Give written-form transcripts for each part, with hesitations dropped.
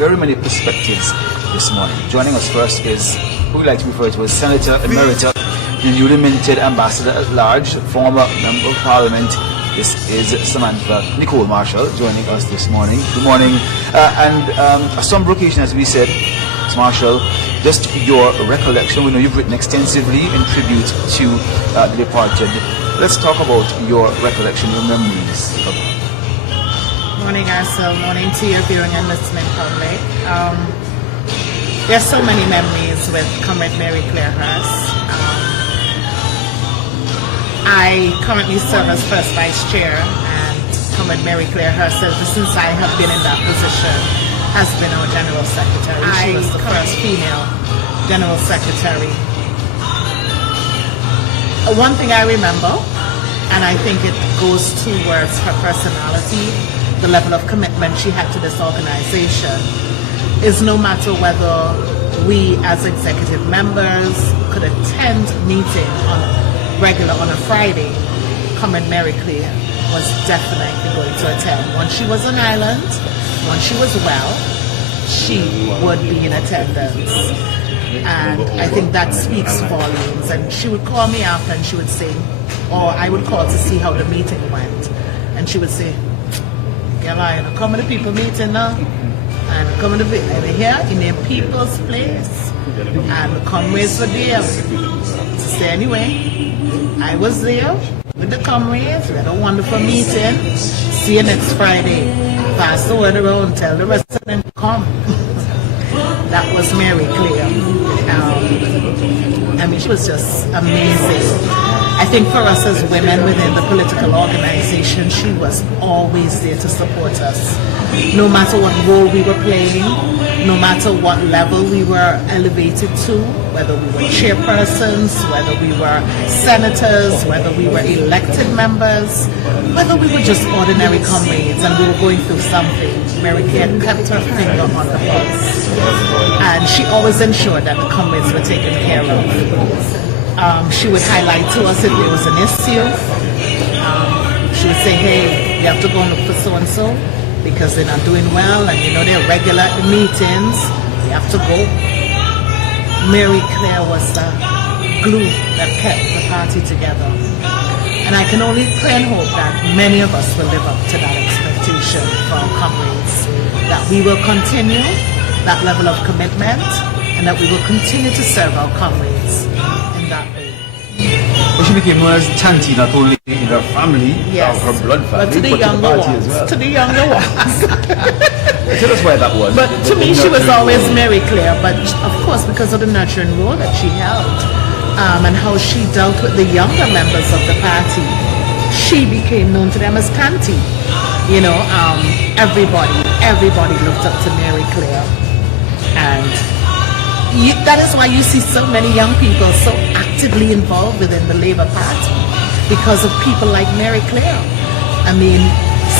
very many perspectives this morning. Joining us first is who we like to refer to as Senator Emerita, the newly minted Ambassador at Large, former Member of Parliament. This is Samantha Nicole Marshall joining us this morning. Good morning. A somber occasion, as we said, Ms. Marshall, just your recollection. We know you've written extensively in tribute to the departed. Let's talk about your recollection, your memories. Morning, Arcel. Morning to your viewing and listening public. There's so many memories with Comrade Mary Claire Hurst. I currently serve as First Vice Chair, and Comrade Mary Claire Hurst, ever since I have been in that position, has been our General Secretary. She was the first female General Secretary. One thing I remember, and I think it goes towards her personality, the level of commitment she had to this organization, is no matter whether we as executive members could attend meeting on a Friday, Comrade Mary Claire was definitely going to attend. Once she was on island, once she was well, she would be in attendance. And I think that speaks volumes. And she would call me up and she would say, or I would call to see how the meeting went. And she would say, "Girl, come to the people meeting now. And come to the here in the people's place. And the comrades were there." So anyway, I was there with the comrades. We had a wonderful meeting. See you next Friday. Pass the word around. Tell the rest of them to come. That was Mary Claire. I mean, she was just amazing. I think for us as women within the political organization, she was always there to support us. No matter what role we were playing, no matter what level we were elevated to, whether we were chairpersons, whether we were senators, whether we were elected members, whether we were just ordinary comrades and we were going through something, Mary Claire kept her finger on the pulse. And she always ensured that the comrades were taken care of. She would highlight to us if there was an issue. She would say, "Hey, you have to go and look for so-and-so because they're not doing well, and you know they're regular at the meetings. You have to go." Mary Claire was the glue that kept the party together. And I can only pray and hope that many of us will live up to that expectation for our comrades, that we will continue that level of commitment, and that we will continue to serve our comrades in that way. Well, she became known as Tanti, not only in her family, yes, her blood family, but to the younger ones. Well. To the younger ones. Tell us why that was. But to me, she was always Mary Claire, but of course because of the nurturing role that she held, and how she dealt with the younger members of the party, she became known to them as Tanti. You know, everybody looked up to Mary Claire. And that is why you see so many young people so actively involved within the Labour Party, because of people like Mary Claire. I mean,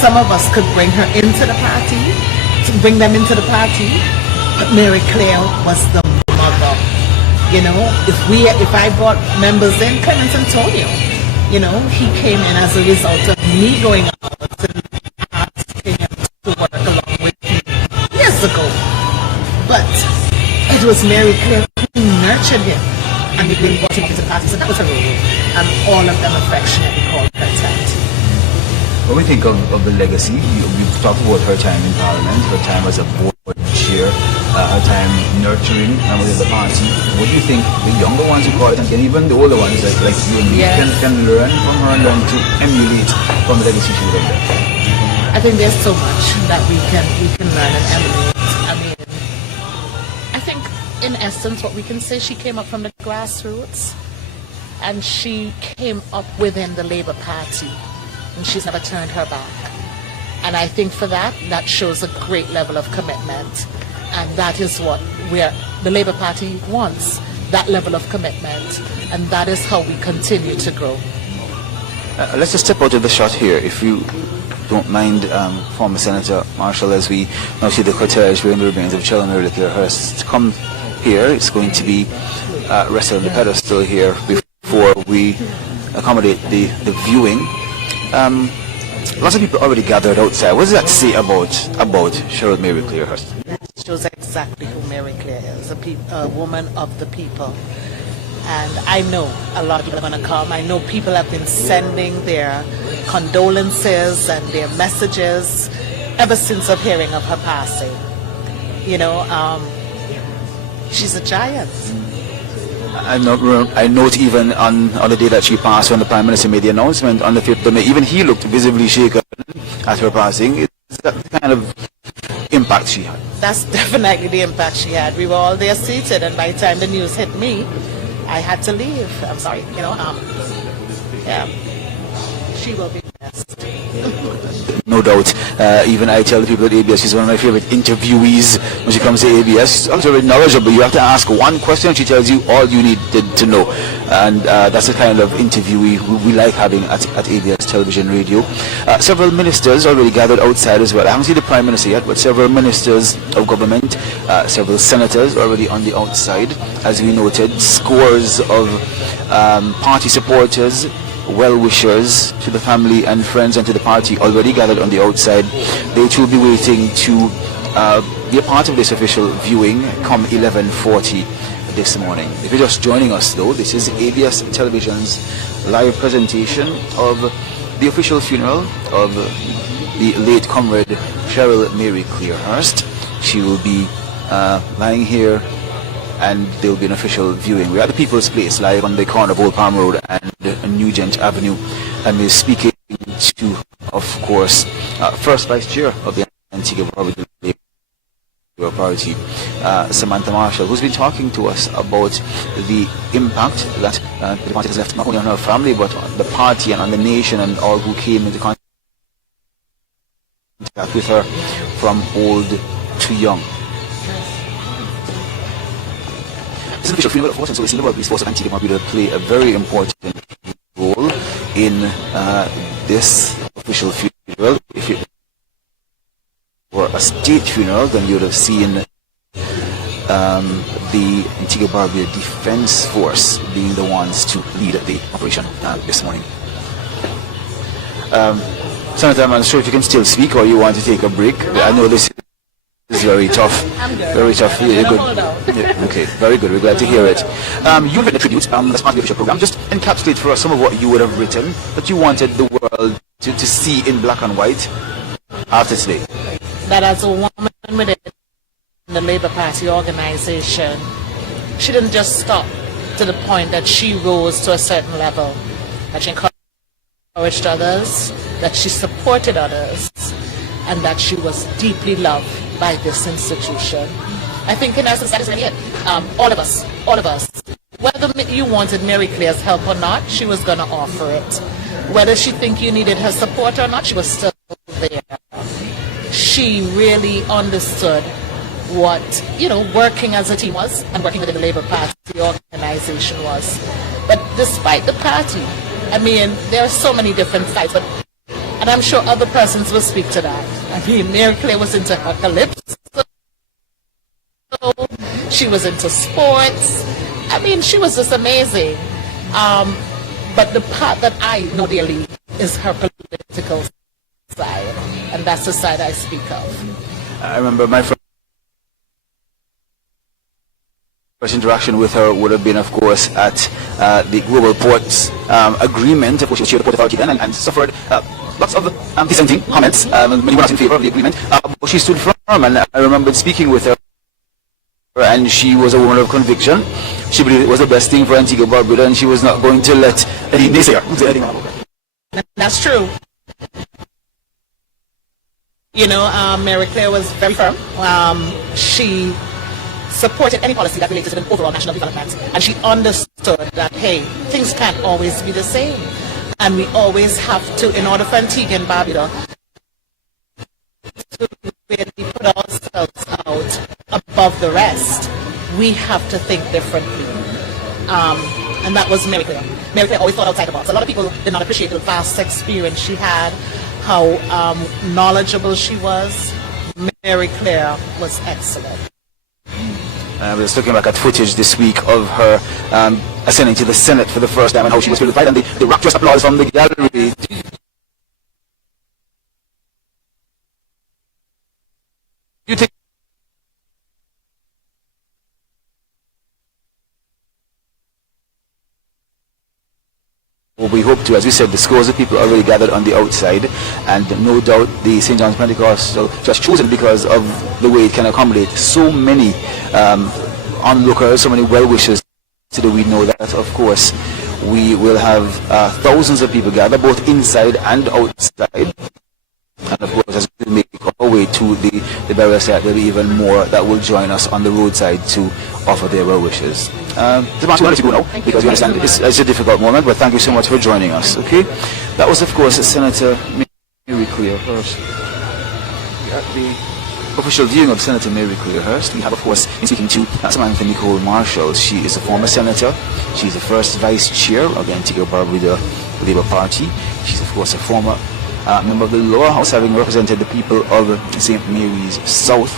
some of us could bring her into the party, bring them into the party, but Mary Claire was the mother. You know, if I brought members in, Clemens Antonio, you know, he came in as a result of me going out and asking him to work along with me years ago. But it was Mary Claire who nurtured him and he brought him into the party. So that was her role. And all of them affectionately called her Tanti. When we think of the legacy, we've talked about her time in Parliament, her time as a board chair, her time nurturing within the party. What do you think the younger ones who call it, and even the older ones like you and me, can learn from her and learn to emulate from the legacy she would have left? I think there's so much that we can learn and emulate. I mean, I think in essence what we can say, she came up from the grassroots and she came up within the Labour Party. And she's never turned her back. And I think for that shows a great level of commitment. And that is what the Labour Party wants, that level of commitment. And that is how we continue to grow. Let's just step out of the shot here, if you don't mind, former Senator Marshall, as we now see the cortege wearing the remains of Chella Mary Claire Hurst come here. It's going to be rested on the pedestal here before we accommodate the viewing. Lots of people already gathered outside. What does that say about Cheryl Mary Claire Hurst? shows exactly who Mary Claire is, a woman of the people. And I know a lot of people are going to come. I know people have been sending their condolences and their messages ever since of hearing of her passing. You know, she's a giant. I note even on the day that she passed, when the Prime Minister made the announcement on the 5th of May, even he looked visibly shaken at her passing. Is that the kind of impact she had? That's definitely the impact she had. We were all there seated, and by the time the news hit me, I had to leave. I'm sorry, you know, yeah, she will be missed. No doubt. Even I tell the people at ABS, she's one of my favorite interviewees when she comes to ABS. She's also very knowledgeable. You have to ask one question and she tells you all you need to know. And that's the kind of interviewee we like having at ABS Television Radio. Several ministers already gathered outside as well. I haven't seen the Prime Minister yet, but several ministers of government, several senators already on the outside. As we noted, scores of party supporters, well-wishers to the family and friends and to the party already gathered on the outside. They too will be waiting to be a part of this official viewing come 11:40 this morning. If you're just joining us though, this is ABS Television's live presentation of the official funeral of the late comrade Cheryl Mary Clearhurst. She will be lying here, and there will be an official viewing. We're at the People's Place, live on the corner of Old Palm Road and Nugent Avenue, and we're speaking to, of course, First Vice Chair of the Antigua Barbuda Labour Party, Samantha Marshall, who's been talking to us about the impact that the party has left not only on her family, but on the party and on the nation and all who came into contact with her from old to young. This is official funeral, of course, and so the Senior Police Force of Antigua and Barbuda play a very important role in this official funeral. If it were a state funeral, then you would have seen the Antigua and Barbuda Defense Force being the ones to lead the operation this morning. Senator, I'm not sure if you can still speak or you want to take a break. I know this is very tough. I'm good. Very tough. Yeah, good. Hold on. Yeah, okay, very good. We're glad to hear it. You've written a tribute as part of the official program. Just encapsulate for us some of what you would have written that you wanted the world to see in black and white after today. That as a woman within the Labour Party organization, she didn't just stop to the point that she rose to a certain level, that she encouraged others, that she supported others, and that she was deeply loved by this institution. I think in essence that is really it. All of us, whether you wanted Mary Claire's help or not, she was going to offer it. Whether she think you needed her support or not, she was still there. She really understood what, you know, working as a team was and working within the Labour Party organization was. But despite the party, I mean, there are so many different sides, and I'm sure other persons will speak to that. I mean, Mary Claire was into her calypso. She was into sports. I mean, she was just amazing. But the part that I know dearly is her political side, and that's the side I speak of. I remember my first interaction with her would have been, of course, at the Global Ports Agreement. Of course, she was chair of the Port Authority then and suffered lots of dissenting comments when you were not in favor of the agreement. But she stood firm, and I remember speaking with her, and she was a woman of conviction. She believed it was the best thing for Antigua and Barbuda, and she was not going to let any naysayer say anything about it. That's true. You know, Mary Claire was very firm. She supported any policy that related to the overall national development, and she understood that, hey, things can't always be the same, and we always have to, in order for Antigua and Barbuda to really put ourselves out above the rest, we have to think differently. And that was Mary Claire. Mary Claire always thought outside the box. A lot of people did not appreciate the vast experience she had, how knowledgeable she was. Mary Claire was excellent. I was looking back at footage this week of her ascending to the Senate for the first time and how she was vilified, and the rapturous applause from the gallery. You think we hope to, as we said, the scores of people already gathered on the outside, and no doubt the St. John's Pentecostal just chosen because of the way it can accommodate so many onlookers, so many well-wishers. Today we know that, of course, we will have thousands of people gather, both inside and outside. And of course, as we make our way to the burial site, there will be even more that will join us on the roadside to offer their well wishes. Dimash, we want to go now because we understand it's a difficult moment, but thank you so much for joining us. Okay, that was, of course, Senator Mary Clearhurst. At the official viewing of Senator Mary Clearhurst, we have, of course, been speaking to Samantha Nicole Marshall. She is a former senator. She's the first vice chair of the Antigua Barbuda Labour Party. She's, of course, a former member of the lower house, having represented the people of St. Mary's South,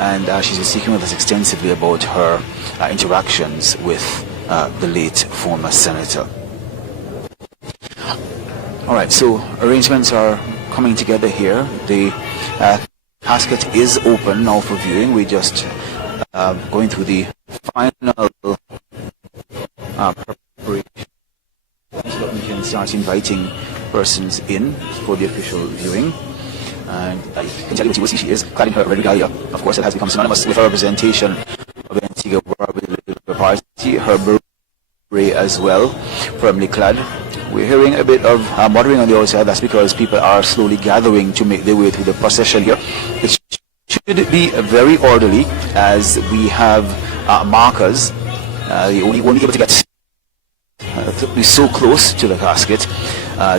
and she's been speaking with us extensively about her interactions with the late former senator. All right, so arrangements are coming together here. The casket is open now for viewing. We're just going through the final preparation so that we can start inviting persons in for the official viewing. And I can tell you what you will see, she is clad in her red regalia. Of course, it has become synonymous with her representation of the Antigua Barbuda Labour Party, her beret as well, firmly clad. We're hearing a bit of muttering on the outside. That's because people are slowly gathering to make their way through the procession here. It should be very orderly, as we have markers. You only able to get to be so close to the casket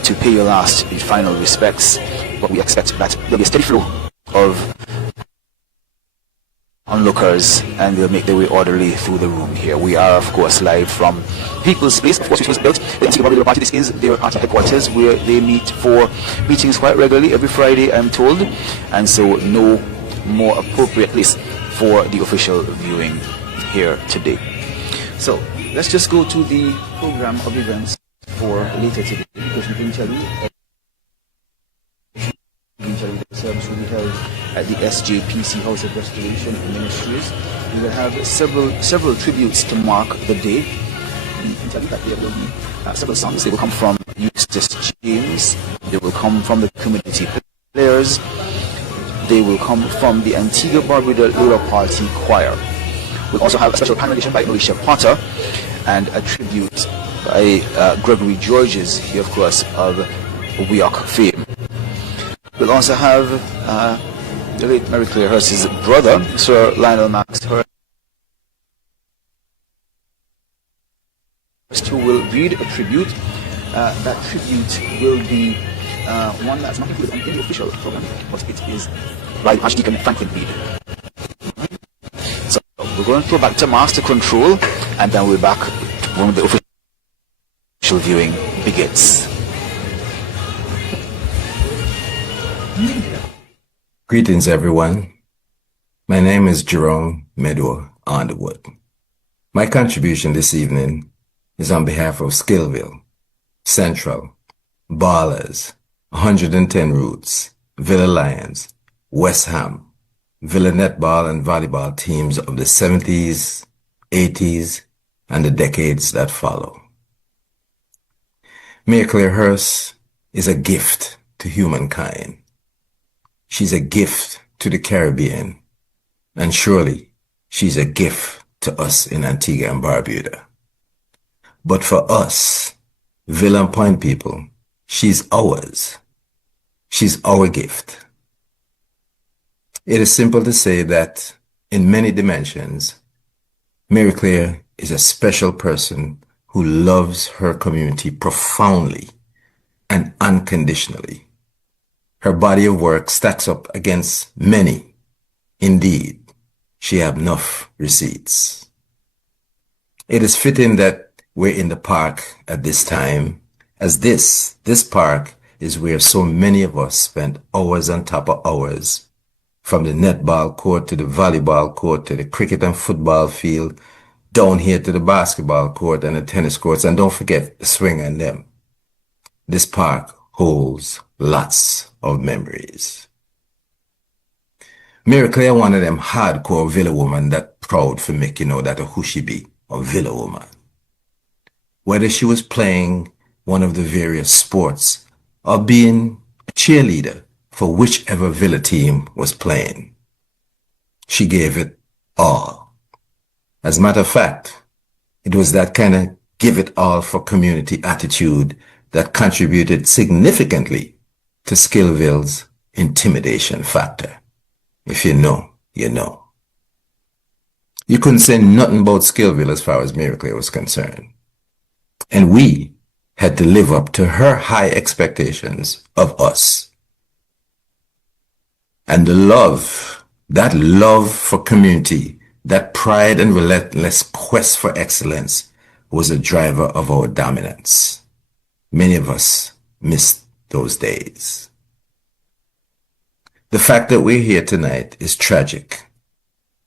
to pay your last final respects, but we expect that there'll be a steady flow of onlookers and they'll make their way orderly through the room here. We are, of course, live from People's Place, of course, which was built the Antigua Barbuda Party. This is their party headquarters, where they meet for meetings quite regularly every Friday, I'm told, and so no more appropriate place for the official viewing here today. So let's just go to the program of events for later today, because we can tell you the service will be held at the SJPC House of Restoration Ministries. We will have several tributes to mark the day. We can tell you that there will be several songs. They will come from Eustace James. They will come from the community players. They will come from the Antigua Barbuda Labour Party choir. We'll also have a special panel edition by Alicia Potter and a tribute by Gregory Georges, he of course of Wiok fame. We'll also have the late Mary Clearhurst's brother, Sir Lionel Maxhurst, who will read a tribute. That tribute will be one that's not included in the official program, but it is by Archdeacon Franklin Reed. So we're going to go back to Master Control, and then we're back when the official viewing begins. Greetings, everyone. My name is Jerome Meadow Underwood. My contribution this evening is on behalf of Skillville, Central, Ballers, 110 Roots, Villa Lions, West Ham, Villa Netball and Volleyball teams of the 70s, 80s, and the decades that follow. Mary Clearhurst is a gift to humankind. She's a gift to the Caribbean, and surely she's a gift to us in Antigua and Barbuda. But for us, Villa and Point people, she's ours. She's our gift. It is simple to say that in many dimensions, Mary Claire is a special person who loves her community profoundly and unconditionally. Her body of work stacks up against many. Indeed, she has enough receipts. It is fitting that we're in the park at this time, as this park is where so many of us spent hours on top of hours, from the netball court to the volleyball court to the cricket and football field, down here to the basketball court and the tennis courts, and don't forget the swing and them. This park holds lots of memories. Mary Claire, one of them hardcore Villa woman that proud for make you know that who she be, a Villa woman. Whether she was playing one of the various sports or being a cheerleader for whichever Villa team was playing. She gave it all. As a matter of fact, it was that kind of give it all for community attitude that contributed significantly to Skillville's intimidation factor. If you know, you know. You couldn't say nothing about Skillville as far as Miracle was concerned. And we had to live up to her high expectations of us. And the love, that love for community, that pride and relentless quest for excellence was a driver of our dominance. Many of us missed those days. The fact that we're here tonight is tragic.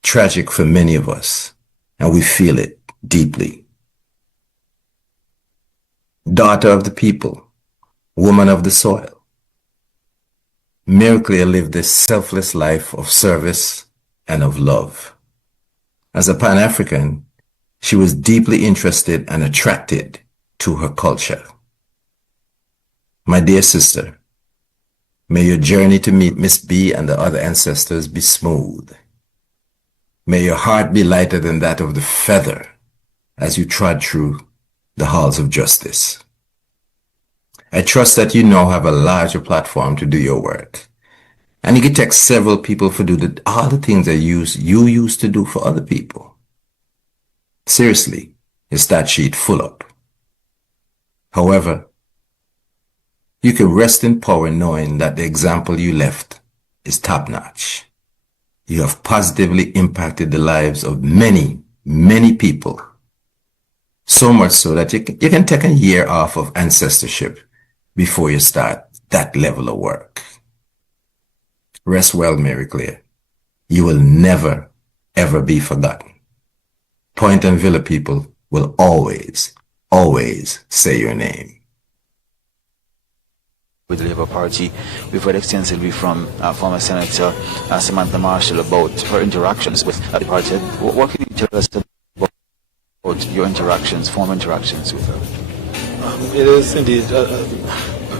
Tragic for many of us, and we feel it deeply. Daughter of the people, woman of the soil, Miracle lived this selfless life of service and of love. As a Pan-African, she was deeply interested and attracted to her culture. My dear sister, may your journey to meet Miss B and the other ancestors be smooth. May your heart be lighter than that of the feather as you trod through the halls of justice. I trust that you now have a larger platform to do your work. And you can text several people for all the things that you used to do for other people. Seriously, your stat sheet full up. However, you can rest in power knowing that the example you left is top-notch. You have positively impacted the lives of many, many people. So much so that you can take a year off of ancestorship before you start that level of work. Rest well, Mary Claire. You will never, ever be forgotten. Point and Villa people will always, always say your name. With the Labour Party, we've heard extensively from former Senator Samantha Marshall about her interactions with the party. What can you tell us about your interactions, former interactions with her? It is indeed a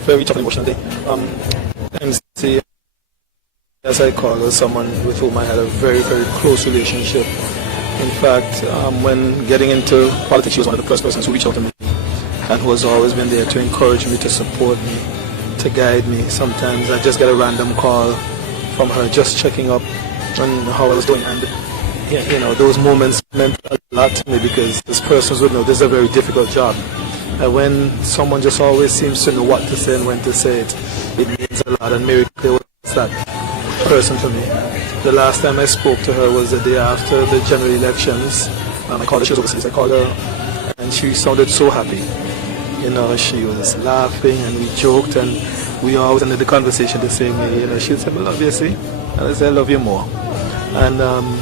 very tough and emotional day. MC, as I call her, someone with whom I had a very, very close relationship. In fact, when getting into politics, she was one of the first persons who reached out to me and who has always been there to encourage me, to support me, to guide me. Sometimes I just get a random call from her just checking up on how I was doing, and you know, those moments meant a lot to me because this person would know this is a very difficult job. And when someone just always seems to know what to say and when to say it, it means a lot. And Mary Claire was that person for me. The last time I spoke to her was the day after the general elections. I called her, she was overseas. I called her and she sounded so happy. You know, she was laughing and we joked and we always ended the conversation the same way. You know, she would say, I love you, see? And I said, I love you more. And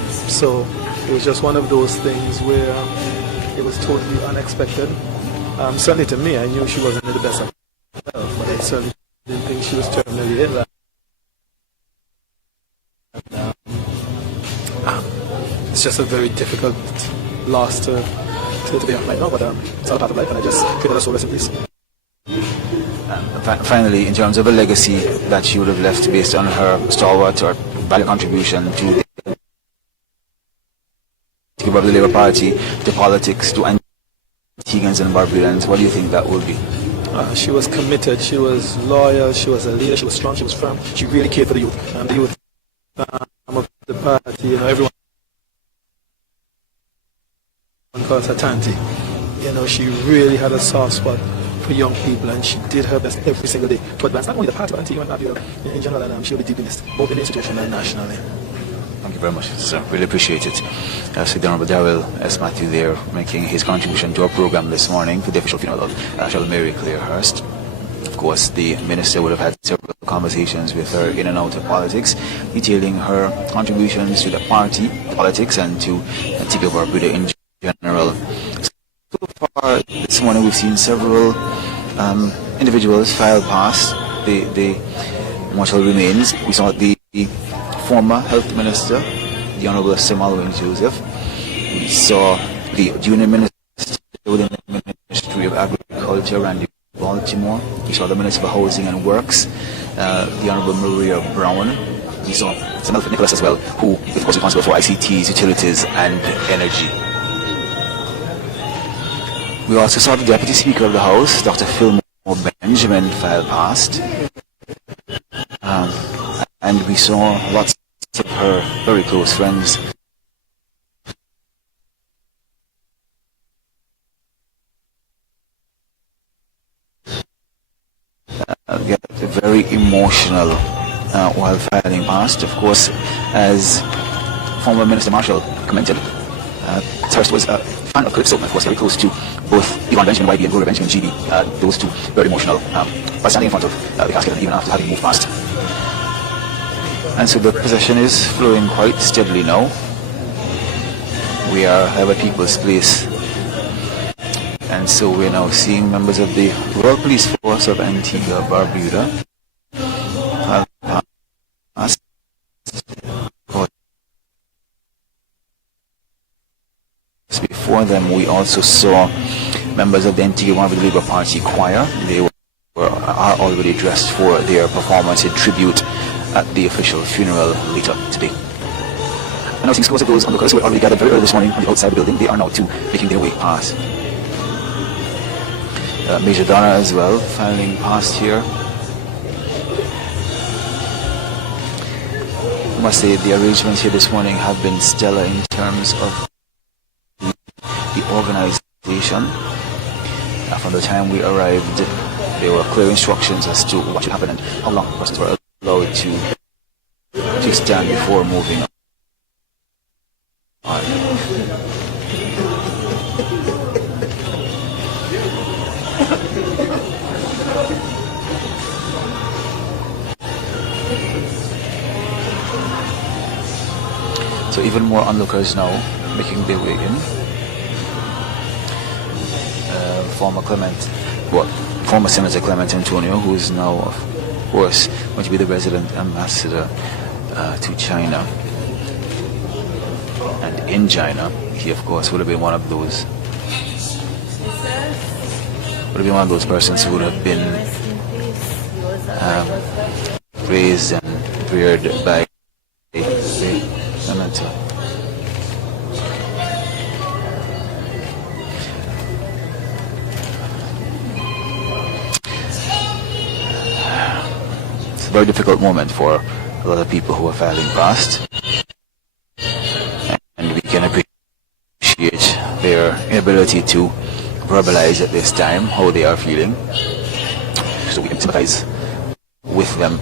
so it was just one of those things where it was totally unexpected. Certainly to me, I knew she wasn't the best of herself, but I certainly didn't think she was terminally ill. It's just a very difficult loss to be on right now, but it's all part of life, and I just pray that her soul rest in peace. Finally, in terms of a legacy that she would have left based on her stalwart or value contribution to the Labour Party, to politics, to Antiguans and Barbadians, what do you think that would be? She was committed, she was loyal, she was a leader, she was strong, she was firm. She really cared for the youth. And the youth of the party, you know, everyone calls her Tanti. You know, she really had a soft spot for young people, and she did her best every single day to advance not only the party, but Antigua and Barbuda in general, and she'll be deeply missed, both in the institution and nationally. Thank you very much, sir. Really appreciate it. So the Honorable Darrell S. Matthew there, making his contribution to our program this morning for the official funeral of Rachel Mary Claire Hurst. Of course, the minister would have had several conversations with her in and out of politics, detailing her contributions to the party, politics, and to Antigua Barbuda in general. So far this morning, we've seen several individuals file past the mortal remains. We saw the former health minister, the Honorable Samuel Joseph. We saw the junior minister within the Ministry of Agriculture, Randy Ball. Baltimore. We saw the Minister for Housing and Works, the Honorable Maria Brown. We saw Samuel Nicholas as well, who is of course responsible for ICTs, utilities, and energy. We also saw the Deputy Speaker of the House, Dr. Fillmore Benjamin, file past. And we saw lots of her very close friends get very emotional while filing past. Of course, as former Minister Marshall commented, Thirst was a fan of Calypso, and of course very close to both Yvonne Benjamin, YB, and Gloria Benjamin, GB. Those two very emotional, by standing in front of the casket and even after having moved past. And so the procession is flowing quite steadily now. We are at People's Place. And so we're now seeing members of the Royal Police Force of Antigua Barbuda have passed. Before them, we also saw members of the Antigua Barbuda Labour Party Choir. They are already dressed for their performance in tribute at the official funeral later today. And now, scores of those onlookers who were already gathered very early this morning on the outside of the building, they are now too making their way past. Major Donna as well, filing past here. I must say the arrangements here this morning have been stellar in terms of the organization. From the time we arrived, there were clear instructions as to what should happen and how long persons were allowed to stand before moving on. So even more onlookers now making their way in. Former Senator Clement Antonio, who is now, of course, going to be the resident ambassador to China. And in China, he, of course, would have been one of those persons who would have been raised and reared by the senator. It's a very difficult moment for a lot of people who are filing past, and we can appreciate their inability to verbalize at this time how they are feeling, so we can sympathize with them.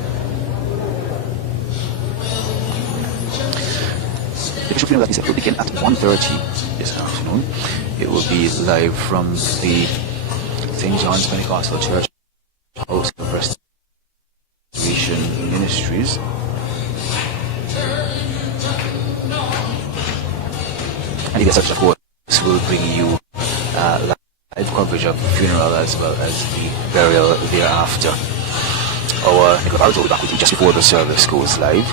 The official funeral, as we said, will begin at 1:30 this afternoon. It will be live from the St. John's Pentecostal Church House of Restoration Ministries. And the such, of course, will bring you live coverage of the funeral as well as the burial thereafter. Our Nicholas will be back with you just before the service goes live,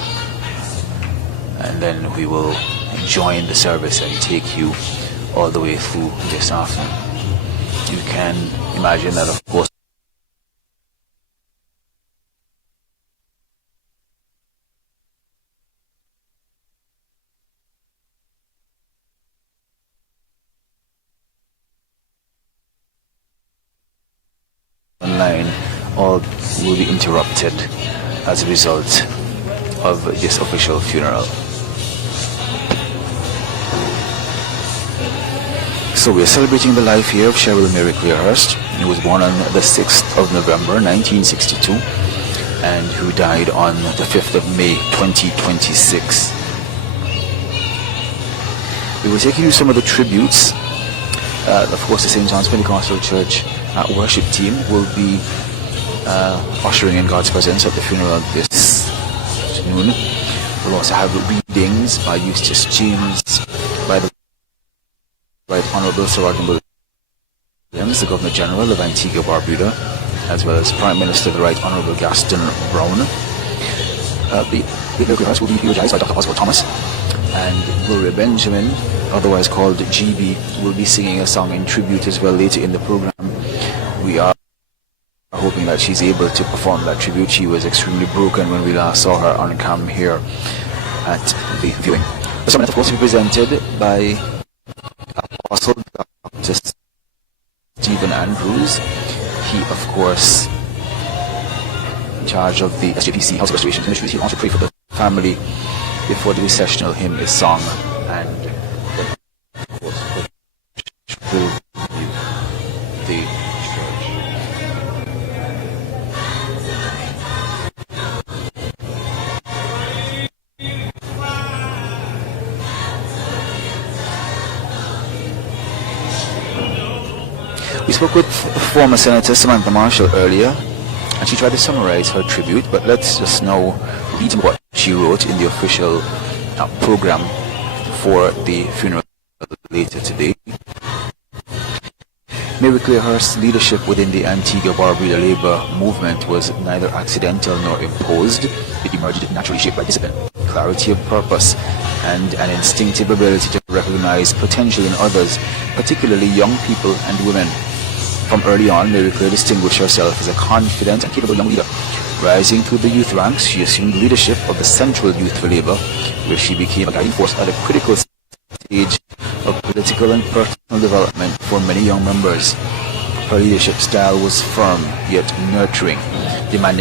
and then we will join the service and take you all the way through this afternoon. You can imagine that, of course, online all will be interrupted as a result of this official funeral. So we are celebrating the life here of Cheryl Mary Clearhurst, who was born on the 6th of November 1962 and who died on the 5th of May 2026. We will take you some of the tributes. Of course, the St. John's Pentecostal Church worship team will be ushering in God's presence at the funeral this afternoon. We'll also have readings by Eustace James, by the Right Honourable Sir Rodney Williams, the Governor General of Antigua Barbuda, as well as Prime Minister the Right Honourable Gaston Brown. The Clearhurst will be eulogized by Dr. Oswald Thomas, and Gloria Benjamin, otherwise called GB, will be singing a song in tribute as well later in the program. We are hoping that she's able to perform that tribute. She was extremely broken when we last saw her on cam here at the viewing. The summit, of course, will be presented by Apostle Dr. Stephen Andrews. He, of course, in charge of the SJPC House of Restoration Ministry. He'll also pray for the family before the recessional hymn is sung, and of course, will view the church. We spoke with former Senator Samantha Marshall earlier, and she tried to summarize her tribute, but let's just now read what she wrote in the official program for the funeral later today. Mary Claire Hurst's leadership within the Antigua-Barbuda labor movement was neither accidental nor imposed. It emerged naturally shaped by discipline, clarity of purpose, and an instinctive ability to recognize potential in others, particularly young people and women. From early on, Mary Claire distinguished herself as a confident and capable young leader. Rising through the youth ranks, she assumed leadership of the Central Youth for Labour, where she became a guiding force at a critical stage of political and personal development for many young members. Her leadership style was firm yet nurturing, demanding